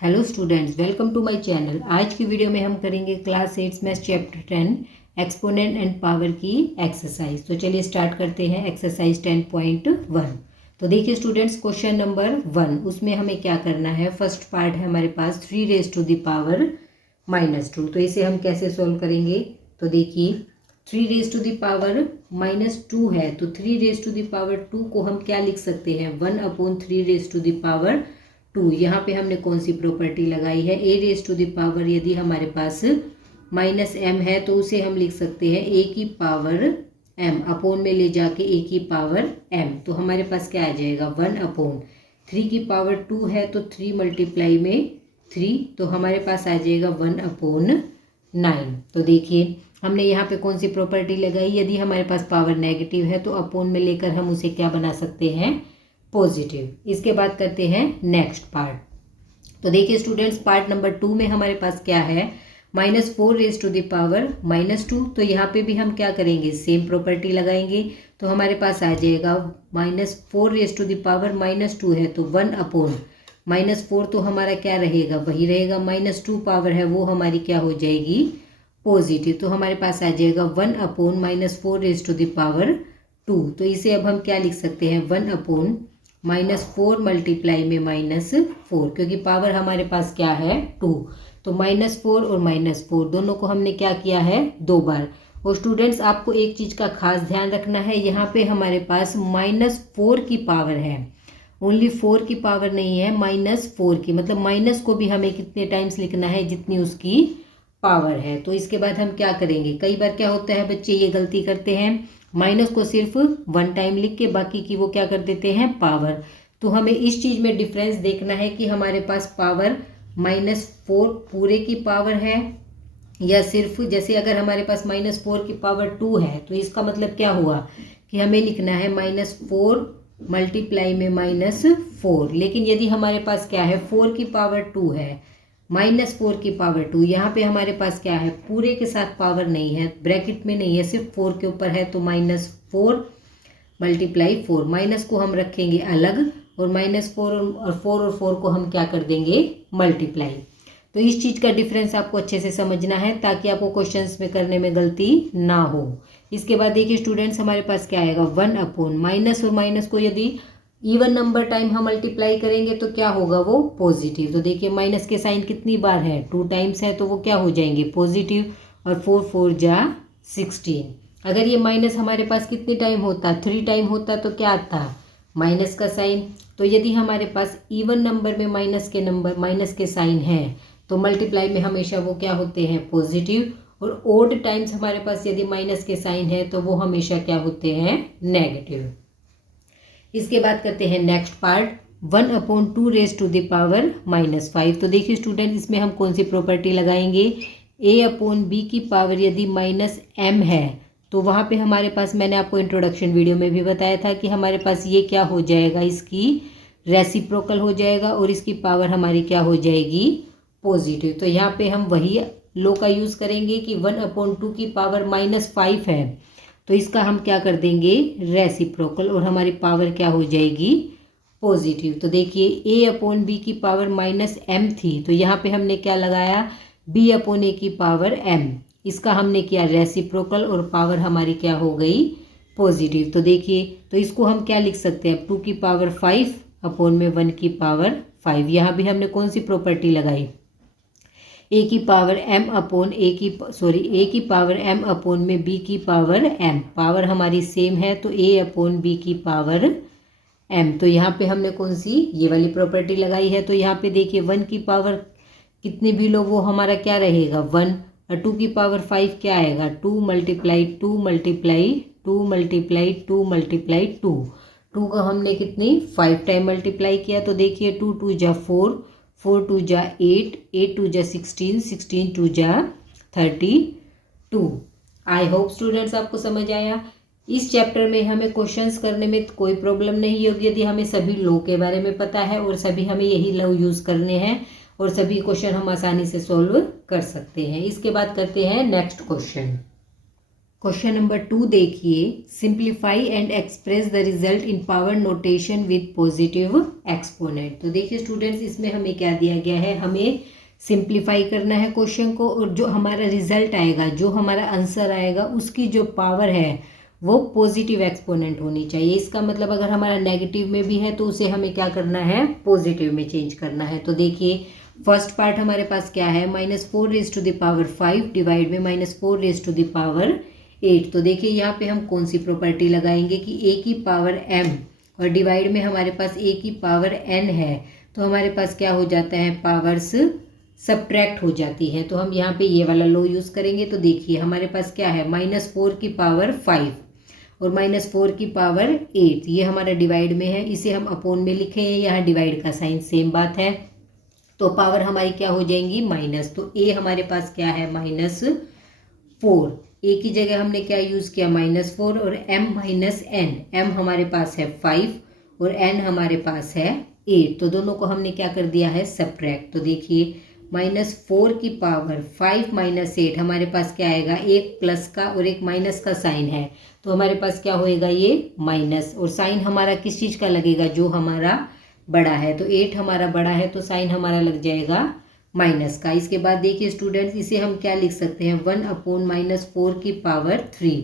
Hello students, welcome to my channel. आज की video में हम करेंगे class 8 maths chapter 10 exponent and power की एक्सरसाइज। तो चलिए स्टार्ट करते हैं एक्सरसाइज 10.1। तो देखिए स्टूडेंट्स, क्वेश्चन नंबर 1, उसमें हमें क्या करना है। फर्स्ट पार्ट है हमारे पास 3 रेज टू द पावर -2। तो इसे हम कैसे सोल्व करेंगे। तो देखिए 3 रेज टू द पावर -2 है, तो 3 रेज टू द पावर 2 को हम क्या लिख सकते हैं, 1/3 रेज टू द पावर 2। यहाँ पे हमने कौन सी प्रॉपर्टी लगाई है, a raise to the power यदि हमारे पास -m है तो उसे हम लिख सकते हैं a की पावर m, अपोन में ले जाके a की पावर m। तो हमारे पास क्या आ जाएगा, 1/3 की पावर 2 है तो 3 मल्टीप्लाई में 3, तो हमारे पास आ जाएगा 1/9। तो देखिए हमने यहाँ पे कौन सी प्रॉपर्टी लगाई, यदि हमारे पास पावर नेगेटिव है तो अपोन में लेकर हम उसे क्या बना सकते हैं, पॉजिटिव। इसके बाद करते हैं नेक्स्ट पार्ट। तो देखिए स्टूडेंट्स, पार्ट नंबर 2 में हमारे पास क्या है, -4 रेज टू द पावर -2। तो यहाँ पे भी हम क्या करेंगे, सेम प्रॉपर्टी लगाएंगे। तो हमारे पास आ जाएगा -4 रेज टू द पावर -2 है तो 1/-4, तो हमारा क्या रहेगा, वही रहेगा। -2 पावर है वो हमारी क्या हो जाएगी, पॉजिटिव। तो हमारे पास आ जाएगा 1/-4 रेज टू द पावर 2। तो इसे अब हम क्या लिख सकते हैं, 1/-4 मल्टीप्लाई में -4, क्योंकि पावर हमारे पास क्या है, 2। तो -4 और -4 दोनों को हमने क्या किया है, 2 बार। और स्टूडेंट्स आपको एक चीज़ का खास ध्यान रखना है, यहाँ पे हमारे पास -4 की पावर है, ओनली 4 की पावर नहीं है, -4 की। मतलब माइनस को भी हमें कितने टाइम्स लिखना है, जितनी उसकी पावर है। तो इसके बाद हम क्या करेंगे, कई बार क्या होता है बच्चे ये गलती करते हैं, माइनस को सिर्फ 1 टाइम लिख के बाकी की वो क्या कर देते हैं, पावर। तो हमें इस चीज़ में डिफरेंस देखना है कि हमारे पास पावर -4 पूरे की पावर है या सिर्फ, जैसे अगर हमारे पास -4 की पावर 2 है तो इसका मतलब क्या हुआ कि हमें लिखना है -4 मल्टीप्लाई में -4। लेकिन यदि हमारे पास क्या है, 4 की पावर 2 है, -4 की पावर 2, यहाँ पे हमारे पास क्या है, पूरे के साथ पावर नहीं है, ब्रैकेट में नहीं है, सिर्फ 4 के ऊपर है। तो -4 मल्टीप्लाई 4, माइनस को हम रखेंगे अलग और -4 और 4 को हम क्या कर देंगे, मल्टीप्लाई। तो इस चीज़ का डिफरेंस आपको अच्छे से समझना है ताकि आपको क्वेश्चंस में करने में गलती ना हो। इसके बाद देखिए स्टूडेंट्स, हमारे पास क्या आएगा, 1/, माइनस और माइनस को यदि इवन नंबर टाइम हम मल्टीप्लाई करेंगे तो क्या होगा, वो पॉजिटिव। तो देखिए माइनस के साइन कितनी बार है, 2 टाइम्स है, तो वो क्या हो जाएंगे, पॉजिटिव। और 4 4 जा 16। अगर ये माइनस हमारे पास कितने टाइम होता, 3 टाइम होता तो क्या आता, माइनस का साइन। तो यदि हमारे पास इवन नंबर में माइनस के साइन है तो मल्टीप्लाई में हमेशा वो क्या होते हैं, पॉजिटिव। और ओड टाइम्स हमारे पास यदि माइनस के साइन है तो वो हमेशा क्या होते हैं, नेगेटिव। इसके बाद करते हैं next part, 1/2 raise to the power -5। तो देखिए स्टूडेंट, इसमें हम कौन सी प्रॉपर्टी लगाएंगे, a/b की पावर यदि -m है तो वहाँ पे हमारे पास, मैंने आपको इंट्रोडक्शन वीडियो में भी बताया था कि हमारे पास ये क्या हो जाएगा, इसकी रेसिप्रोकल हो जाएगा और इसकी पावर हमारी क्या हो जाएगी, पॉजिटिव। तो यहाँ पे हम वही लॉ का यूज़ करेंगे कि 1/2 की पावर -5 है तो इसका हम क्या कर देंगे, रेसिप्रोकल, और हमारी पावर क्या हो जाएगी, पॉजिटिव। तो देखिए a/b की पावर -m थी तो यहाँ पे हमने क्या लगाया, b/a की पावर m, इसका हमने किया रेसिप्रोकल और पावर हमारी क्या हो गई, पॉजिटिव। तो देखिए, तो इसको हम क्या लिख सकते हैं, 2 की पावर 5 अपॉन में 1 की पावर 5। यहाँ भी हमने कौन सी प्रॉपर्टी लगाई, a की पावर m अपॉन a की पावर m अपॉन में b की पावर m, पावर हमारी सेम है तो a/b की पावर m। तो यहाँ पे हमने कौन सी, ये वाली प्रॉपर्टी लगाई है। तो यहाँ पे देखिए 1 की पावर कितनी भी लो वो हमारा क्या रहेगा, 1। और 2 की पावर 5 क्या आएगा, 2 मल्टीप्लाई 2 मल्टीप्लाई 2 मल्टीप्लाई 2 मल्टीप्लाई 2। 2 का हमने कितनी, 5 टाइम मल्टीप्लाई किया। तो देखिए 2 2 जा 4, 4 2 जा 8, 8 2 जा 16, 16 2 जा 32। आई होप स्टूडेंट्स आपको समझ आया। इस चैप्टर में हमें क्वेश्चंस करने में कोई प्रॉब्लम नहीं होगी यदि हमें सभी लॉ के बारे में पता है और सभी हमें यही लॉ यूज़ करने हैं और सभी क्वेश्चन हम आसानी से सॉल्व कर सकते हैं। इसके बाद करते हैं नेक्स्ट क्वेश्चन। क्वेश्चन नंबर 2 देखिए, simplify and express the result in power notation with positive exponent. तो देखिए स्टूडेंट्स, इसमें हमें क्या दिया गया है, हमें सिंप्लीफाई करना है क्वेश्चन को, और जो हमारा रिजल्ट आएगा, जो हमारा आंसर आएगा, उसकी जो पावर है वो पॉजिटिव एक्सपोनेंट होनी चाहिए। इसका मतलब अगर हमारा नेगेटिव में भी है तो उसे हमें क्या करना है, पॉजिटिव में चेंज करना है। तो देखिए फर्स्ट पार्ट हमारे पास क्या है, -4⁵ डिवाइड में -4⁵8। तो देखिए यहाँ पे हम कौन सी प्रॉपर्टी लगाएंगे कि a की पावर m और डिवाइड में हमारे पास a की पावर n है, तो हमारे पास क्या हो जाता है, पावर्स सब्ट्रैक्ट हो जाती है। तो हम यहाँ पे ये वाला लॉ यूज़ करेंगे। तो देखिए हमारे पास क्या है, -4 की पावर 5 और -4 की पावर 8, ये हमारा डिवाइड में है, इसे हम अपोन में लिखे हैं, यहाँ डिवाइड का साइन सेम बात है। तो पावर हमारी क्या हो जाएंगी, माइनस। तो a हमारे पास क्या है, -4, a की जगह हमने क्या यूज़ किया, -4, और m -n, m हमारे पास है 5 और n हमारे पास है 8। तो दोनों को हमने क्या कर दिया है, सब्ट्रैक्ट। तो देखिए -4 की पावर 5 -8, हमारे पास क्या आएगा, एक प्लस का और एक माइनस का साइन है, तो हमारे पास क्या होएगा, ये माइनस, और साइन हमारा किस चीज़ का लगेगा, जो हमारा बड़ा है। तो 8 हमारा बड़ा है, तो साइन हमारा लग जाएगा माइनस का। इसके बाद देखिए स्टूडेंट्स, इसे हम क्या लिख सकते हैं, 1/-4 की पावर 3।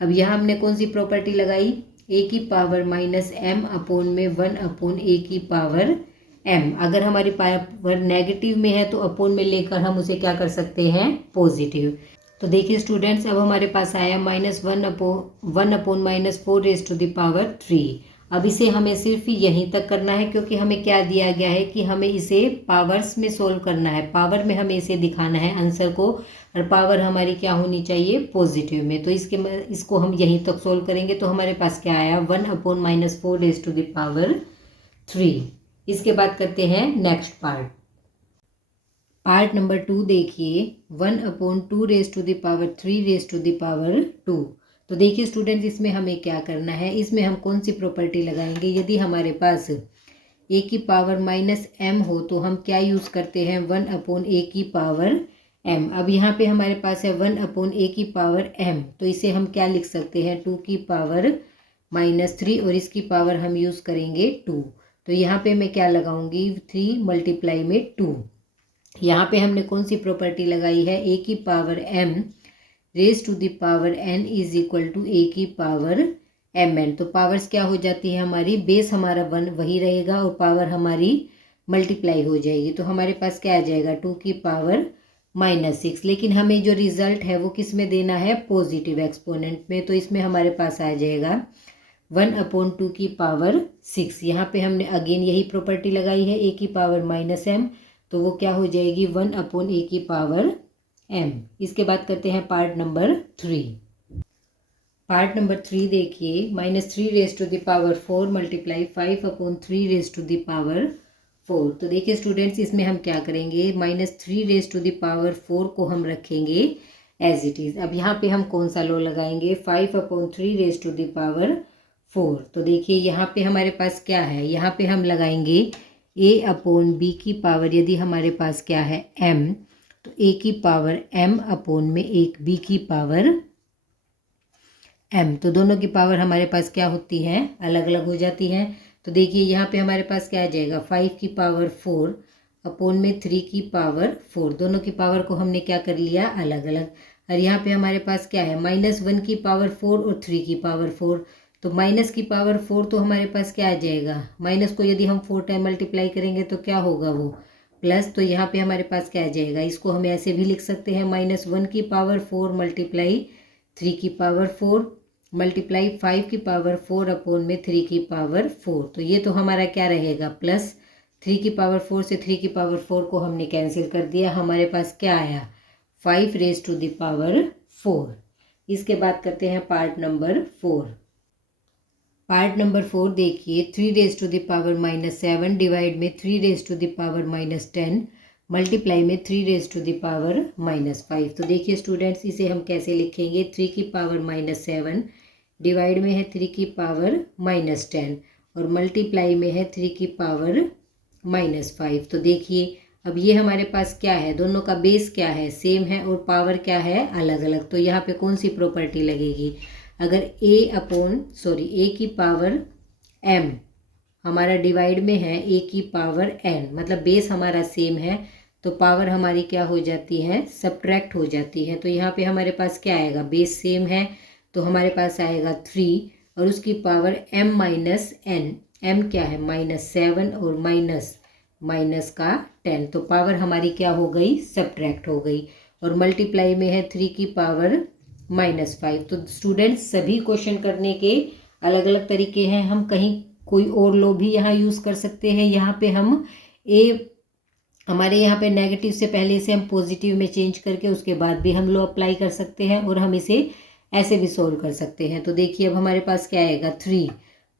अब यहाँ हमने कौन सी प्रॉपर्टी लगाई, a की पावर -m अपोन में 1/a की पावर m। अगर हमारी पावर नेगेटिव में है तो अपोन में लेकर हम उसे क्या कर सकते हैं, पॉजिटिव। तो देखिए स्टूडेंट्स, अब हमारे पास आया -1/4⁻3। अब इसे हमें सिर्फ यहीं तक करना है, क्योंकि हमें क्या दिया गया है कि हमें इसे पावर्स में सोल्व करना है, पावर में हमें इसे दिखाना है आंसर को, और पावर हमारी क्या होनी चाहिए, पॉजिटिव में। तो इसको हम यहीं तक सोल्व करेंगे। तो हमारे पास क्या आया, 1/-4⁻3। इसके बाद करते हैं नेक्स्ट पार्ट नंबर 2 देखिए, 1/2⁻3⁻2। तो देखिए स्टूडेंट्स, इसमें हमें क्या करना है, इसमें हम कौन सी प्रॉपर्टी लगाएंगे, यदि हमारे पास a की पावर -m हो तो हम क्या यूज़ करते हैं, 1/a की पावर m। अब यहाँ पे हमारे पास है 1/a की पावर m, तो इसे हम क्या लिख सकते हैं, 2 की पावर -3, और इसकी पावर हम यूज़ करेंगे 2। तो यहाँ पे मैं क्या लगाऊंगी, 3 × में 2। यहाँ पे हमने कौन सी प्रॉपर्टी लगाई है, a की power m raise to the power n is equal to a की पावर mn। तो पावर्स क्या हो जाती है हमारी, बेस हमारा 1 वही रहेगा और पावर हमारी मल्टीप्लाई हो जाएगी। तो हमारे पास क्या आ जाएगा, 2 की पावर -6। लेकिन हमें जो रिजल्ट है वो किस में देना है, पॉजिटिव एक्सपोनेंट में। तो इसमें हमारे पास आ जाएगा 1/2 की पावर 6। यहाँ पे हमने अगेन यही प्रॉपर्टी लगाई है, a की पावर -m, तो वो क्या हो जाएगी, 1/a की पावर m। इसके बाद करते हैं पार्ट नंबर 3। पार्ट नंबर 3 देखिए, -3⁻4 मल्टीप्लाई 5/3⁻4। तो देखिए स्टूडेंट्स, इसमें हम क्या करेंगे, -3⁻4 को हम रखेंगे एज इट इज़। अब यहाँ पे हम कौन सा लॉ लगाएंगे, 5/3⁻4। तो देखिए यहाँ पे हमारे पास क्या है, यहाँ पे हम लगाएंगे a/b की पावर, यदि हमारे पास क्या है m, तो a की पावर m अपोन में एक b की पावर m। तो दोनों की पावर हमारे पास क्या होती है, अलग अलग हो जाती है। तो देखिए यहाँ पे हमारे पास क्या आ जाएगा, 5 की पावर 4 अपोन में 3 की पावर 4। दोनों की पावर को हमने क्या कर लिया, अलग अलग। और यहाँ पे हमारे पास क्या है, -1 की पावर 4 और 3 की पावर 4। तो माइनस की पावर 4 तो हमारे पास क्या आ जाएगा, माइनस को यदि हम 4 टाइम मल्टीप्लाई करेंगे तो क्या होगा, वो प्लस। तो यहाँ पे हमारे पास क्या आ जाएगा, इसको हम ऐसे भी लिख सकते हैं, -1 की पावर 4 मल्टीप्लाई 3 की पावर 4 मल्टीप्लाई 5 की पावर 4 अपोन में 3 की पावर 4। तो ये तो हमारा क्या रहेगा, प्लस 3 की पावर 4 से 3 की पावर 4 को हमने कैंसिल कर दिया, हमारे पास क्या आया, 5⁻4। इसके बाद करते हैं पार्ट नंबर 4। पार्ट नंबर 4 देखिए, 3⁻7 डिवाइड में 3⁻10 मल्टीप्लाई में 3⁻5। तो देखिए स्टूडेंट्स, इसे हम कैसे लिखेंगे, 3 की पावर -7 डिवाइड में है 3 की पावर -10 और मल्टीप्लाई में है 3 की पावर -5। तो देखिए अब ये हमारे पास क्या है, दोनों का बेस क्या है, सेम है और पावर क्या है, अलग अलग। तो यहाँ पे कौन सी प्रॉपर्टी लगेगी, अगर a की पावर m हमारा डिवाइड में है a की पावर n, मतलब बेस हमारा सेम है तो पावर हमारी क्या हो जाती है, सब्ट्रैक्ट हो जाती है। तो यहाँ पे हमारे पास क्या आएगा, बेस सेम है तो हमारे पास आएगा 3 और उसकी power m minus n, m क्या है -7 और माइनस का 10, तो पावर हमारी क्या हो गई, सब्ट्रैक्ट हो गई। और मल्टीप्लाई में है 3 की पावर -5। तो स्टूडेंट्स सभी क्वेश्चन करने के अलग अलग तरीके हैं, हम कहीं कोई और लो भी यहाँ यूज़ कर सकते हैं। यहाँ पे हम हमारे यहाँ पे नेगेटिव से पहले से हम पॉजिटिव में चेंज करके उसके बाद भी हम लो अप्लाई कर सकते हैं और हम इसे ऐसे भी सोल्व कर सकते हैं। तो देखिए अब हमारे पास क्या आएगा, 3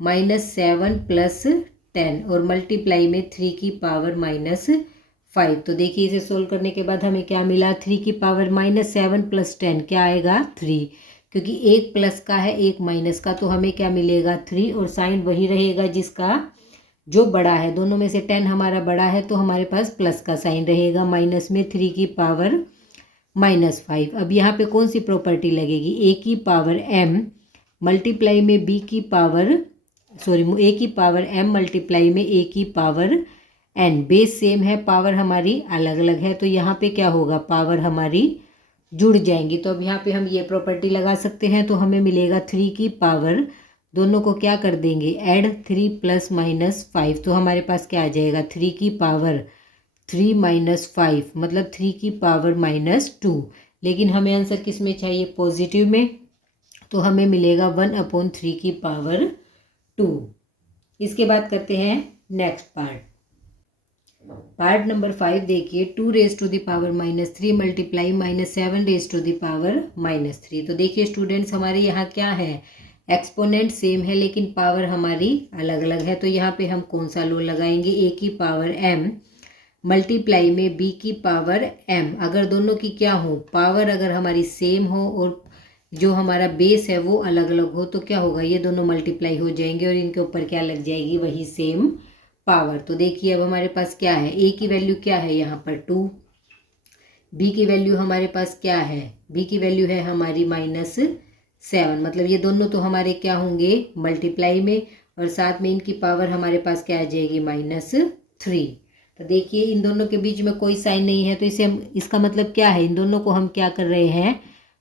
-7 प्लस 10 और मल्टीप्लाई में 3 की पावर -5। तो देखिए इसे सोल्व करने के बाद हमें क्या मिला, 3 की पावर -7 प्लस 10 क्या आएगा, 3, क्योंकि एक प्लस का है एक माइनस का, तो हमें क्या मिलेगा 3 और साइन वही रहेगा जिसका जो बड़ा है, दोनों में से 10 हमारा बड़ा है तो हमारे पास प्लस का साइन रहेगा, माइनस में 3 की पावर -5। अब यहाँ पे कौन सी प्रॉपर्टी लगेगी, a की पावर m मल्टीप्लाई में a की पावर m मल्टीप्लाई में a की पावर n, बेस सेम है पावर हमारी अलग अलग है तो यहाँ पे क्या होगा, पावर हमारी जुड़ जाएंगी। तो अब यहाँ पे हम ये प्रॉपर्टी लगा सकते हैं तो हमें मिलेगा 3 की पावर, दोनों को क्या कर देंगे ऐड, 3 + -5, तो हमारे पास क्या आ जाएगा, 3 की पावर 3 - 5 मतलब 3 की पावर -2। लेकिन हमें आंसर किस में चाहिए, पॉजिटिव में, तो हमें मिलेगा 1/3 की पावर 2। इसके बाद करते हैं नेक्स्ट पार्ट नंबर 5। देखिए 2 raise to the power -3 multiply -7 raise to the power -3। तो देखिए स्टूडेंट्स हमारे यहाँ क्या है, एक्सपोनेंट सेम है लेकिन पावर हमारी अलग अलग है। तो यहाँ पे हम कौन सा लो लगाएंगे, a की पावर m मल्टीप्लाई में b की पावर m, अगर दोनों की क्या हो, पावर अगर हमारी सेम हो और जो हमारा बेस है वो अलग अलग हो तो क्या होगा, ये दोनों मल्टीप्लाई हो जाएंगे और इनके ऊपर क्या लग जाएगी, वही सेम पावर। तो देखिए अब हमारे पास क्या है, a की वैल्यू क्या है यहाँ पर 2, b की वैल्यू हमारे पास क्या है, b की वैल्यू है हमारी -7, मतलब ये दोनों तो हमारे क्या होंगे मल्टीप्लाई में और साथ में इनकी पावर हमारे पास क्या आ जाएगी, -3। तो देखिए इन दोनों के बीच में कोई साइन नहीं है तो इसे हम, इसका मतलब क्या है, इन दोनों को हम क्या कर रहे हैं,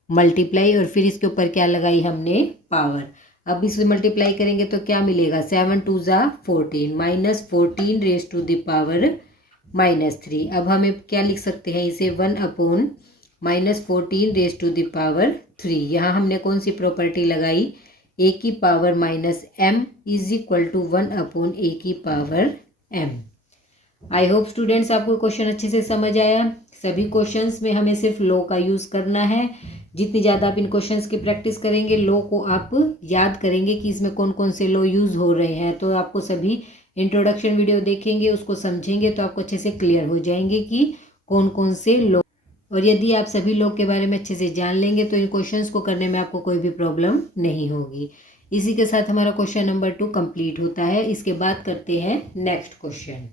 मल्टीप्लाई, और फिर इसके ऊपर क्या लगाई हमने, पावर। अब इसे मल्टीप्लाई करेंगे तो क्या मिलेगा, 7 × 2 = 14 -14 रेज़ टू द पावर -3। अब हमें क्या लिख सकते हैं इसे, 1/-14 रेज़ टू द पावर 3। यहाँ हमने कौन सी प्रॉपर्टी लगाई, a की पावर -m = 1/a की power m। I hope students आपको क्वेश्चन अच्छे से समझ आया। सभी क्वेश्चंस में हमें सिर्फ लॉ का यूज़ करना है। जितनी ज़्यादा आप इन क्वेश्चंस की प्रैक्टिस करेंगे, लॉ को आप याद करेंगे कि इसमें कौन कौन से लॉ यूज़ हो रहे हैं, तो आपको सभी इंट्रोडक्शन वीडियो देखेंगे, उसको समझेंगे तो आपको अच्छे से क्लियर हो जाएंगे कि कौन कौन से लॉ। और यदि आप सभी लॉ के बारे में अच्छे से जान लेंगे तो इन क्वेश्चंस को करने में आपको कोई भी प्रॉब्लम नहीं होगी। इसी के साथ हमारा क्वेश्चन नंबर 2 कंप्लीट होता है। इसके बाद करते हैं नेक्स्ट क्वेश्चन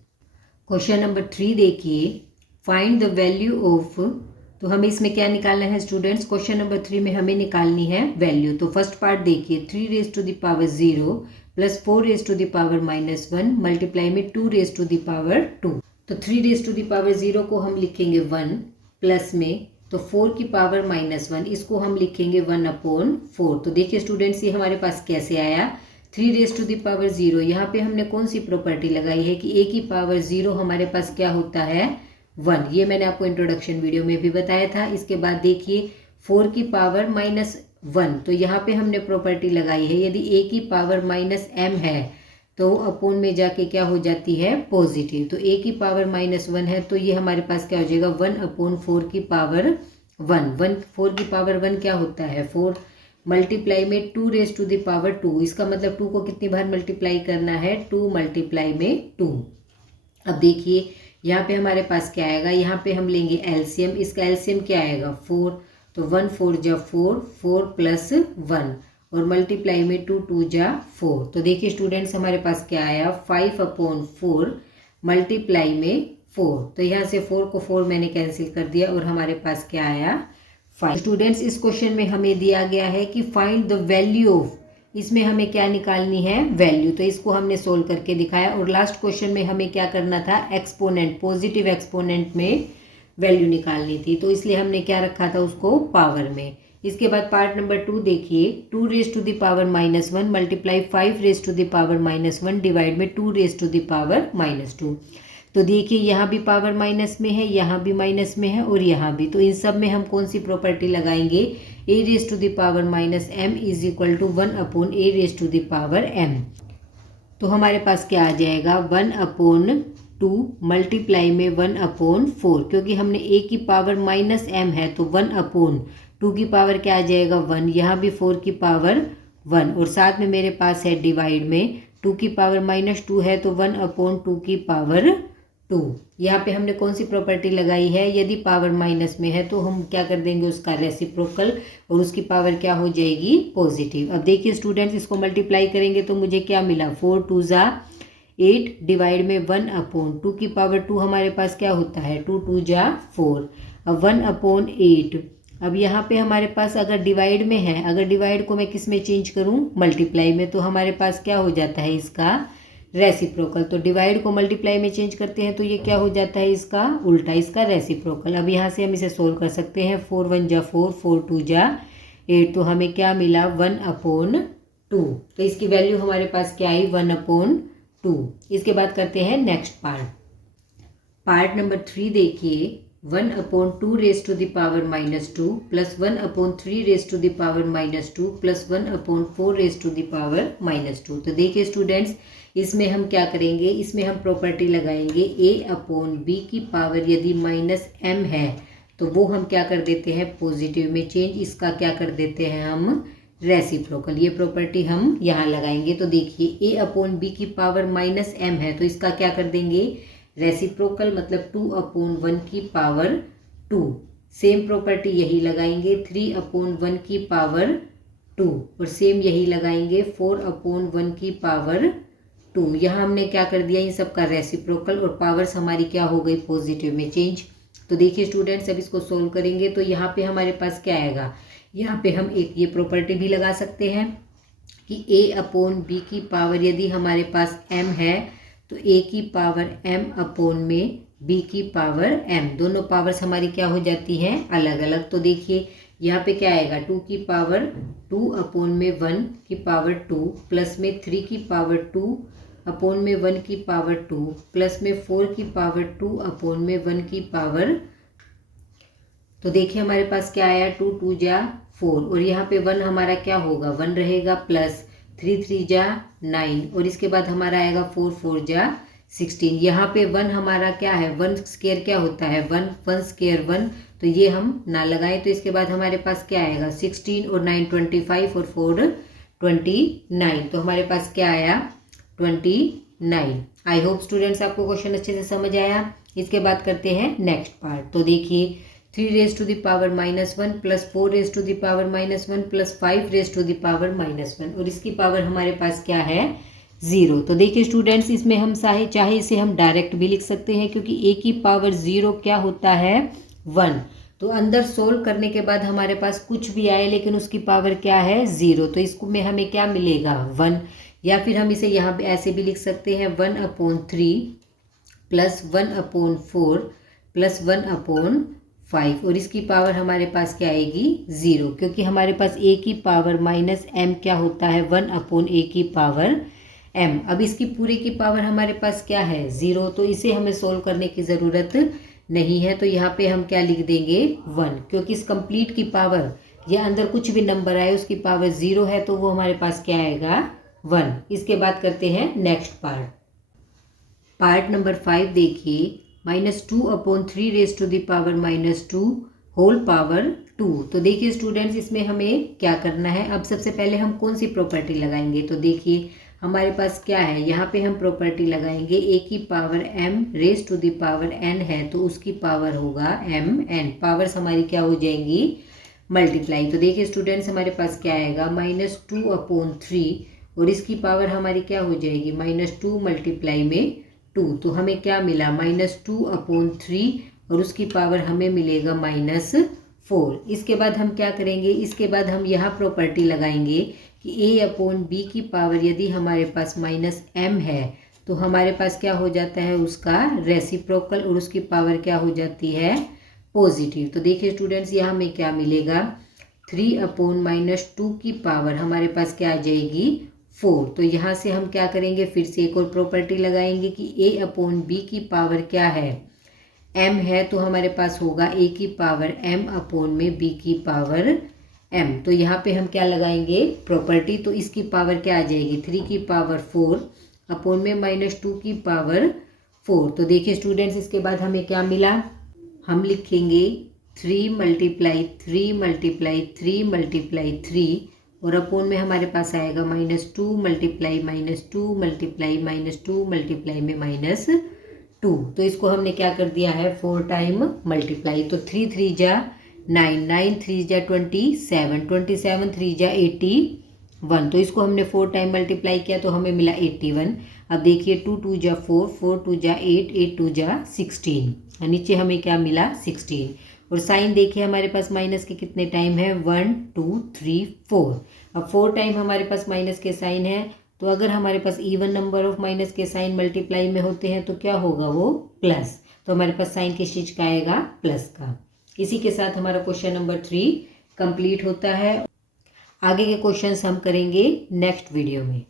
नंबर 3। देखिए फाइंड द वैल्यू ऑफ, तो हमें इसमें क्या निकालना है स्टूडेंट्स, क्वेश्चन नंबर 3 में हमें निकालनी है वैल्यू। तो फर्स्ट पार्ट देखिए, 3 raise to the power 0 + 4 raise to the power -1 multiply में 2 रेज़ टू द पावर 2। तो 3 रेज़ टू द पावर 0 को हम लिखेंगे 1, प्लस में तो 4 की पावर -1 इसको हम लिखेंगे 1/4। तो देखिए स्टूडेंट्स ये हमारे पास कैसे आया, 3 रेज़ टू द पावर 0, यहाँ पे हमने कौन सी प्रॉपर्टी लगाई है कि a की पावर 0 हमारे पास क्या होता है 1, ये मैंने आपको इंट्रोडक्शन वीडियो में भी बताया था। इसके बाद देखिए 4 की पावर -1, तो यहाँ पे हमने प्रॉपर्टी लगाई है, यदि a की पावर -m है तो अपोन में जाके क्या हो जाती है पॉजिटिव, तो a की पावर -1 है तो ये हमारे पास क्या हो जाएगा 1/4 की पावर 1। 4 की पावर 1 क्या होता है 4, मल्टीप्लाई में 2 रेज़ टू द पावर 2, इसका मतलब 2 को कितनी बार मल्टीप्लाई करना है, 2 मल्टीप्लाई में 2। अब देखिए यहाँ पे हमारे पास क्या आएगा, यहाँ पे हम लेंगे एलसीएम, इसका एलसीएम क्या आएगा 4, तो 1 4 = 4, 4 + 1 और मल्टीप्लाई में 2 2 = 4। तो देखिए स्टूडेंट्स हमारे पास क्या आया 5/4 मल्टीप्लाई में 4। तो यहाँ से 4 को 4 मैंने कैंसिल कर दिया और हमारे पास क्या आया 5। स्टूडेंट्स इस क्वेश्चन में हमें दिया गया है कि फाइंड द वैल्यू ऑफ, इसमें हमें क्या निकालनी है वैल्यू, तो इसको हमने सोल्व करके दिखाया। और लास्ट क्वेश्चन में हमें क्या करना था एक्सपोनेंट, पॉजिटिव एक्सपोनेंट में वैल्यू निकालनी थी, तो इसलिए हमने क्या रखा था उसको पावर में। इसके बाद पार्ट नंबर 2 देखिए, 2 raise to the power -1 multiply 5 raise to the power -1 divide में 2 रेज टू द पावर -2। तो देखिए यहाँ भी पावर माइनस में है, यहाँ भी माइनस में है और यहाँ भी, तो इन सब में हम कौन सी प्रॉपर्टी लगाएंगे, a raise to the power -m is equal to 1/a raise to the power m। तो हमारे पास क्या आ जाएगा 1/2 मल्टीप्लाई में 1/4, क्योंकि हमने a की पावर -m है तो 1/2 की पावर क्या आ जाएगा 1, यहाँ भी 4 की पावर 1 और साथ में मेरे पास है डिवाइड में 2 की पावर -2 है तो 1/2 की पावर 2। यहाँ पे हमने कौन सी प्रॉपर्टी लगाई है, यदि पावर माइनस में है तो हम क्या कर देंगे उसका रेसिप्रोकल और उसकी पावर क्या हो जाएगी पॉजिटिव। अब देखिए स्टूडेंट्स इसको मल्टीप्लाई करेंगे तो मुझे क्या मिला 4 2 ज़ा 8 डिवाइड में 1/2 की पावर 2 हमारे पास क्या होता है 2 2 ज़ा 4। अब 1/8, अब यहाँ पे हमारे पास अगर डिवाइड में है, अगर डिवाइड को मैं किस में चेंज करूँ मल्टीप्लाई में, तो हमारे पास क्या हो जाता है इसका रेसिप्रोकल। तो डिवाइड को मल्टीप्लाई में चेंज करते हैं तो ये क्या हो जाता है इसका उल्टा, इसका रेसिप्रोकल। अब यहाँ से हम इसे सोल्व कर सकते हैं, 4 1 ज़ा 4, 4 2 ज़ा 8, तो हमें क्या मिला 1/2। तो इसकी वैल्यू हमारे पास क्या आई 1/2। इसके बाद करते हैं नेक्स्ट पार्ट नंबर 3 देखिए, 1/2 raise to the power -2 plus 1/3 raise to the power -2 plus 1/4 raise to the power -2। तो देखिए स्टूडेंट्स इसमें हम क्या करेंगे, इसमें हम प्रॉपर्टी लगाएंगे a/b की पावर यदि -m है तो वो हम क्या कर देते हैं पॉजिटिव में चेंज, इसका क्या कर देते हैं हम रेसिप्रोकल। ये प्रॉपर्टी हम यहाँ लगाएंगे। तो देखिए a/b की पावर -m है तो इसका क्या कर देंगे रेसिप्रोकल, मतलब 2/1 की पावर 2। सेम प्रॉपर्टी यही लगाएंगे 3/1 की पावर 2 और सेम यही लगाएंगे 4/1 की पावर 2। यहाँ हमने क्या कर दिया इन सब का रेसिप्रोकल और पावर्स हमारी क्या हो गई पॉजिटिव में चेंज। तो देखिए स्टूडेंट्स अब इसको सोल्व करेंगे तो यहाँ पे हमारे पास क्या आएगा, यहाँ पे हम एक ये प्रॉपर्टी भी लगा सकते हैं कि a/b की पावर यदि हमारे पास m है तो a की पावर m में b की पावर m, दोनों पावर्स हमारी क्या हो जाती हैं अलग अलग। तो देखिए यहाँ पे क्या आएगा 2 की पावर 2/1 की पावर 2 प्लस में 3 की पावर 2/1 की पावर 2 प्लस में 4 की पावर 2/1 की पावर। तो देखिए हमारे पास क्या आया 2 2 ज़ा 4 और यहाँ पे 1 हमारा क्या होगा 1 रहेगा प्लस 3 3 ज़ा 9 और इसके बाद हमारा आएगा 4 4 ज़ा 16। यहाँ पे 1 हमारा क्या है 1 स्क्वायर क्या होता है 1 1 स्क्वायर 1, तो ये हम ना लगाएं। तो इसके बाद हमारे पास क्या आएगा 16 और 9 25 और 4 29, तो हमारे पास क्या आया 29। आई होप स्टूडेंट्स आपको क्वेश्चन अच्छे से समझ आया। इसके बाद करते हैं नेक्स्ट पार्ट। तो देखिए 3 raise to the power -1 plus 4 raise to the power -1 plus 5 raise to the power -1 और इसकी पावर हमारे पास क्या है 0। तो देखिए स्टूडेंट्स इसमें हम चाहे इसे हम डायरेक्ट भी लिख सकते हैं क्योंकि a की पावर 0 क्या होता है 1। तो अंदर सोल्व करने के बाद हमारे पास कुछ भी आए लेकिन उसकी पावर क्या है 0, तो इसको में हमें क्या मिलेगा 1। या फिर हम इसे यहाँ पे ऐसे भी लिख सकते हैं 1/3 प्लस 1/4 प्लस 1/5 और इसकी पावर हमारे पास क्या आएगी 0, क्योंकि हमारे पास a की पावर -m क्या होता है 1/a की पावर m। अब इसकी पूरे की पावर हमारे पास क्या है 0, तो इसे हमें सोल्व करने की ज़रूरत नहीं है। तो यहाँ पे हम क्या लिख देंगे 1, क्योंकि इस कंप्लीट की पावर या अंदर कुछ भी नंबर आए उसकी पावर 0 है तो वो हमारे पास क्या आएगा 1। इसके बाद करते हैं नेक्स्ट पार्ट नंबर 5 देखिए, -2/3 raise to the power -2 whole power 2। तो देखिए स्टूडेंट्स इसमें हमें क्या करना है, अब सबसे पहले हम कौन सी प्रॉपर्टी लगाएंगे। तो देखिए हमारे पास क्या है, यहाँ पे हम प्रॉपर्टी लगाएंगे a की power m raise to the power n है तो उसकी पावर होगा mn, पावर्स हमारी क्या हो जाएंगी मल्टीप्लाई। तो देखिए स्टूडेंट्स हमारे पास क्या आएगा -2/3 और इसकी पावर हमारी क्या हो जाएगी -2 मल्टीप्लाई में 2, तो हमें क्या मिला -2/3 और उसकी पावर हमें मिलेगा -4। इसके बाद हम क्या करेंगे, इसके बाद हम यहाँ प्रॉपर्टी लगाएंगे कि a/b की पावर यदि हमारे पास -m है तो हमारे पास क्या हो जाता है उसका रेसिप्रोकल और उसकी पावर क्या हो जाती है पॉजिटिव। तो देखिए स्टूडेंट्स यहाँ हमें क्या मिलेगा 3/-2 की पावर हमारे पास क्या आ जाएगी 4। तो यहाँ से हम क्या करेंगे, फिर से एक और प्रॉपर्टी लगाएंगे कि a/b की पावर क्या है m है, तो हमारे पास होगा a की पावर m/b की पावर m। तो यहाँ पे हम क्या लगाएंगे प्रॉपर्टी, तो इसकी पावर क्या आ जाएगी 3 की पावर 4 अपॉन में -2 की पावर 4। तो देखिए स्टूडेंट्स इसके बाद हमें क्या मिला, हम लिखेंगे 3 × 3 × 3 × 3 और अपॉन में हमारे पास आएगा -2 × -2 × -2 मल्टीप्लाई में -2। तो इसको हमने क्या कर दिया है 4 टाइम मल्टीप्लाई। तो 3 3 जा 9, 9 3 जा 27, 27 3 जा 81। तो इसको हमने 4 टाइम मल्टीप्लाई किया तो हमें मिला 81। अब देखिए 2 2 जा 4, 4 2 जा 8, 8 2 जा 16 और नीचे हमें क्या मिला 16। और साइन देखिए हमारे पास माइनस के कितने टाइम है 1 2 3 4। अब 4 टाइम हमारे पास माइनस के साइन है, तो अगर हमारे पास इवन नंबर ऑफ माइनस के साइन मल्टीप्लाई में होते हैं तो क्या होगा वो प्लस। तो हमारे पास साइन किस चीज़ का आएगा प्लस का। इसी के साथ हमारा क्वेश्चन नंबर 3 कंप्लीट होता है। आगे के क्वेश्चंस हम करेंगे नेक्स्ट वीडियो में।